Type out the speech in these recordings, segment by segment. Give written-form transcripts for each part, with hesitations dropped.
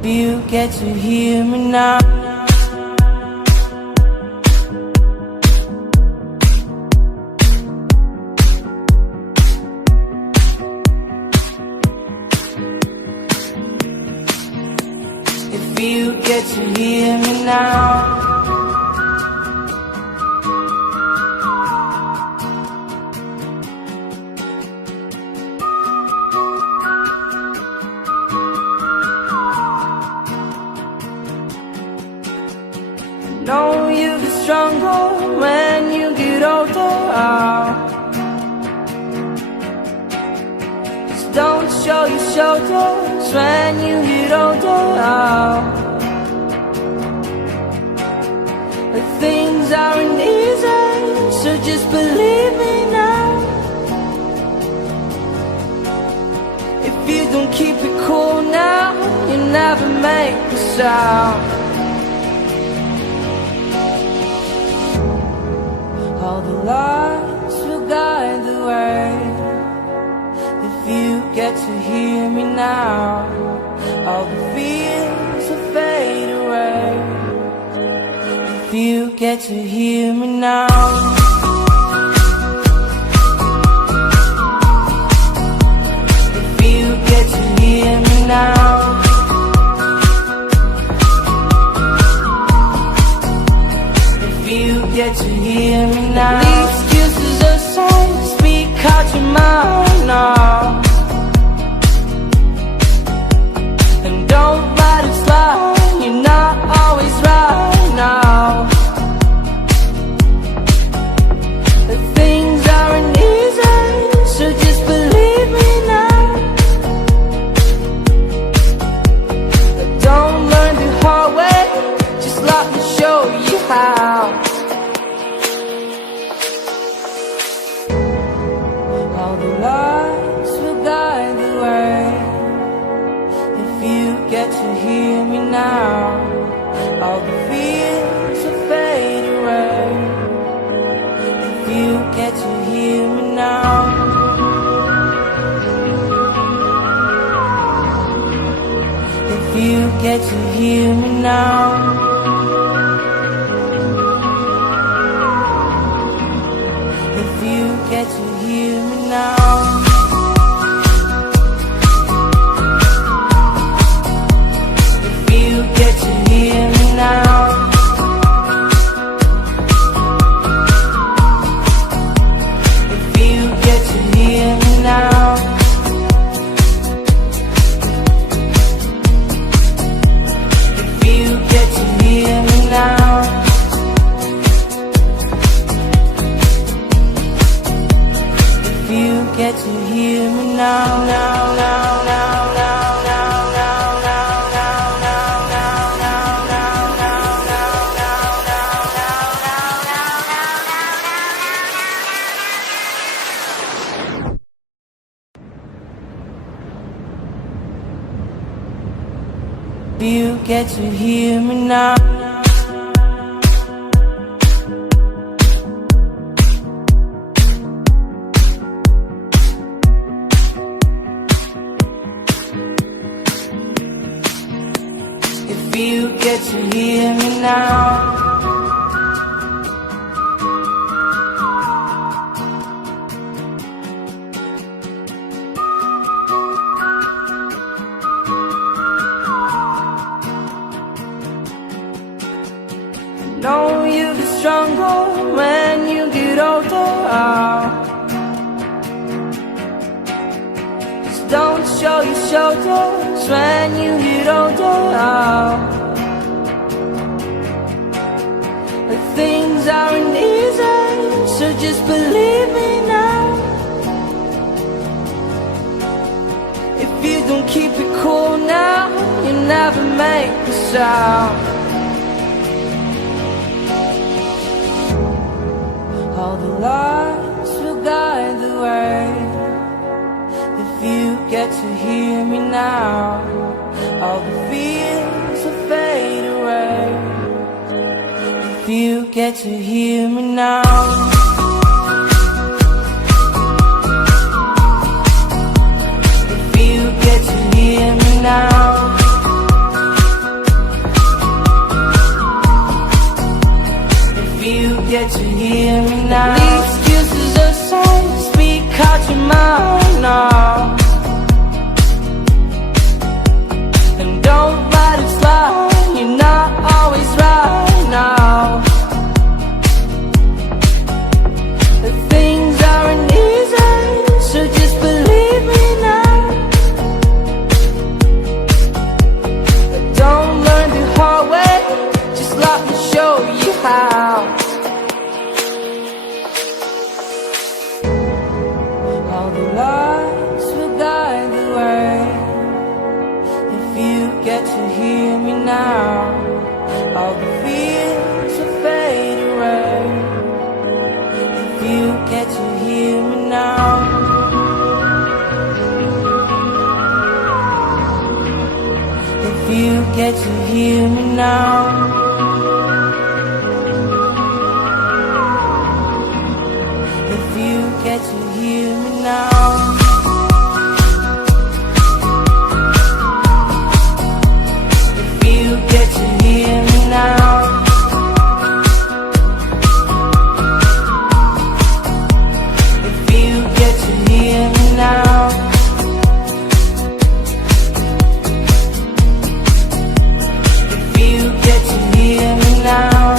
If you get to hear me now. If you get to hear me now. Know you get stronger when you get older. Just don't show your shoulders when you get older. But things aren't easy, so just believe me now. If you don't keep it cool now, you never make a sound. All the lights will guide the way. If you get to hear me now, all the fears will fade away. If you get to hear me now. If you get to hear me now. You get to hear me now. Leave excuses aside, speak out your mind now. And don't let it slide, you're not always right now. But things aren't easy, so just believe me now. But don't learn the hard way, just let me show you how. All the lights will guide the way. If you get to hear me now, all the fears will fade away. If you get to hear me now. If you get to hear me now. If you get to hear me now. If you get to hear me now. If you get to hear me now. If you get to hear me now. If you get to hear me now, now, now, now, now, now, now, now, now, now, now, now, now, now, now, now, now. If you get to hear me now. If you get to hear me now. Know you get stronger when you get older. Just don't show your shoulders when you get older. But things aren't easy, so just believe me now. If you don't keep it cool now, you never make a sound. All the lights will guide the way. If you get to hear me now, all the fears will fade away. If you get to hear me now. If you get to hear me now. All the lights will guide the way. If you get to hear me now, all the fears will fade away. If you get to hear me now, if you get to hear me now, if you get to hear me now, if you get to hear me now, if you get to hear me now, if you get to hear me now,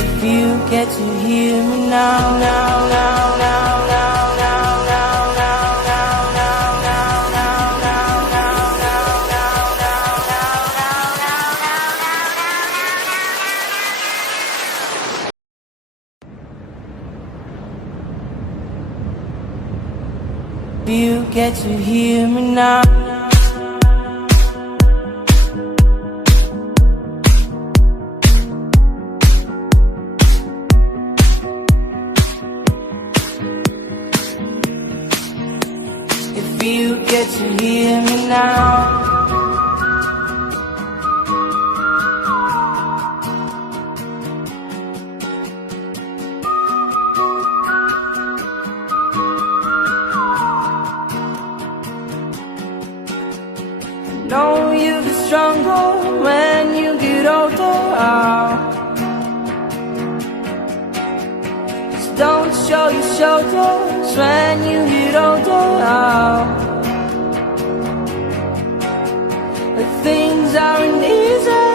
if you get to hear me now, now, now, now, now, now, now, now, now, now, now, now, now, now, if you get to hear me now. If you get to hear me now, know you'll be stronger when you get older. Just don't show your shoulders when you get older. But things aren't easy,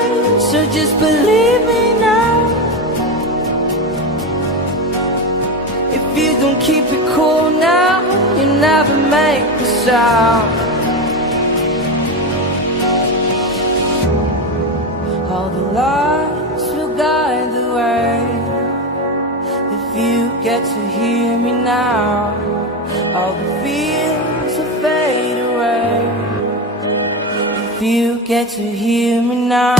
so just believe me now. If you don't keep it cool now, you never make a sound. All the lights will guide the way. If you get to hear me now, all the fears will fade away. If you get to hear me now,